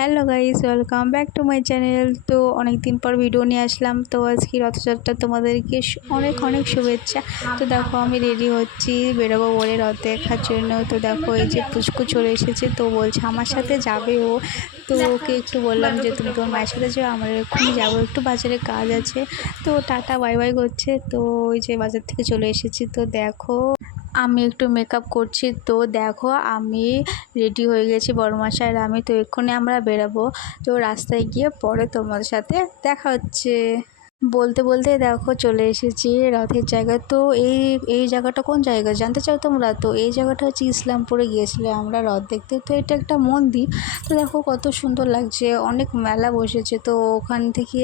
Hello guys, welcome back to my channel. তো অনেক দিন পর ভিডিও নিয়ে আসলাম। তো আজকে রথযাত্রা তোমাদেরকে অনেক অনেক শুভেচ্ছা। তো দেখো, আমি রেডি হচ্ছি বেরোবো বলে রথ দেখার জন্য। তো দেখো, এই যে পুচকু চলে এসেছে। তো বলছে আমার সাথে যাবে ও। তো ওকে একটু বললাম যে, তুমি তোমার মায়ের সাথে যাও, আমার এক্ষুনি যাব। একটু বাজারে কাজ আছে। তো টাটা, বাই বাই করছে। তো ওই যে বাজার থেকে চলে এসেছি। তো দেখো আমি একটু মেকআপ করছি। তো দেখো, আমি রেডি হয়ে গেছি বড়মাসা আর আমি তো এক্ষুনি আমরা বেরাবো। তো রাস্তায় গিয়ে পরে তোমাদের সাথে দেখা হচ্ছে। বলতে বলতে দেখো, চলে এসেছি রথের জায়গা তো এই এই জায়গাটা কোন জায়গা? জানতে চাও তোমরা? তো এই জায়গাটা হচ্ছে ইসলামপুরে গিয়েছিলে আমরা রথ দেখতে। তো এটা একটা মন্দির। তো দেখো, কত সুন্দর লাগছে। অনেক মেলা বসেছে। তো ওখান থেকে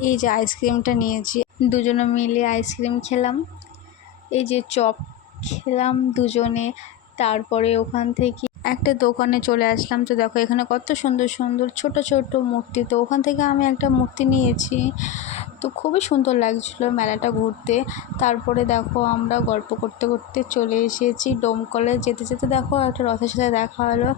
এই যে আইসক্রিমটা নিয়েছি। দুজনে মিলে আইসক্রিম খেলাম। এই যে চপ খেলাম দুজনে। তারপরে ওখান থেকে একটা দোকানে চলে আসলাম। তো দেখো, এখানে কত সুন্দর সুন্দর ছোট ছোট মূর্তি। তো ওখান থেকে আমি একটা মূর্তি নিয়েছি। তো খুবই সুন্দর লাগছিল মেলাটা ঘুরতে। তারপরে দেখো আমরা গল্প করতে করতে চলে এসেছি। ডোমকলে যেতে যেতে দেখো একটা রথের সাথে দেখা হলো।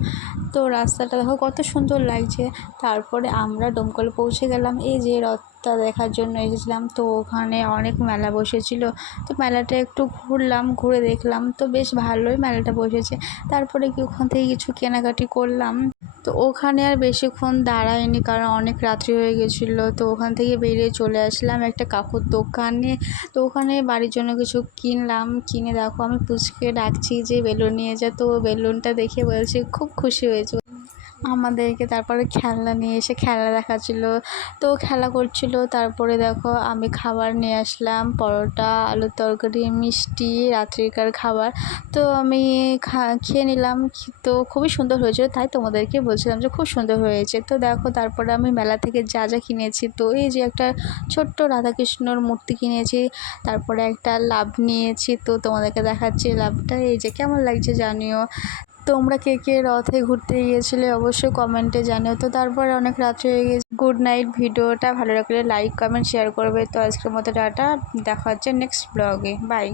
তো রাস্তাটা দেখো কত সুন্দর লাগছে। তারপরে আমরা ডোমকলে পৌঁছে গেলাম। এই যে রথটা দেখার জন্য এসেছিলাম। তো ওখানে অনেক মেলা বসেছিল। তো মেলাটা একটু ঘুরলাম, ঘুরে দেখলাম। তো বেশ ভালোই মেলাটা বসেছে। তারপরে কি ওখান থেকে কিছু কেনাকাটি করলাম। তো ওখানে আর বেশিক্ষণ দাঁড়ায়নি কারণ অনেক রাত্রি হয়ে গেছিল। তো ওখান থেকে বেরিয়ে চলে আসলাম একটা কাপড় দোকানে। তো ওখানে বাড়ির জন্য কিছু কিনলাম। কিনে দেখো আমি পুচকে ডাকছি যে, বেলুন নিয়ে যা। তো বেলুনটা দেখে বলছে, খুব খুশি হয়েছে। আমাদেরকে তারপরে খেলনা নিয়ে এসে খেলা দেখাচ্ছিলো। তো খেলা করছিল, তারপরে দেখো আমি খাবার নিয়ে আসলাম, পরোটা, আলুর তরকারি, মিষ্টি, রাত্রিকার খাবার। তো আমি খেয়ে নিলাম, তো খুবই সুন্দর হয়েছিল। তাই তোমাদেরকে বলছিলাম যে খুব সুন্দর হয়েছে। তো দেখো তারপরে আমি মেলা থেকে যা যা কিনেছি, তো এই যে একটা ছোট্ট রাধাকৃষ্ণর মূর্তি কিনেছি, তারপরে একটা লাভ নিয়েছি। তো তোমাদেরকে দেখাচ্ছি লাভটা। এই যে কেমন লাগছে জানিও। তোমরা কে কে রথে ঘুরতে গিয়েছিলে অবশ্যই কমেন্টে জানিও। তো তারপর অনেক রাত্রি হয়ে গেছে। গুড নাইট ভিডিওটা ভালো লাগলে লাইক কমেন্ট শেয়ার করবে। তো আজকের মতো ডাটা দেখা হচ্ছে নেক্সট ব্লগে বাই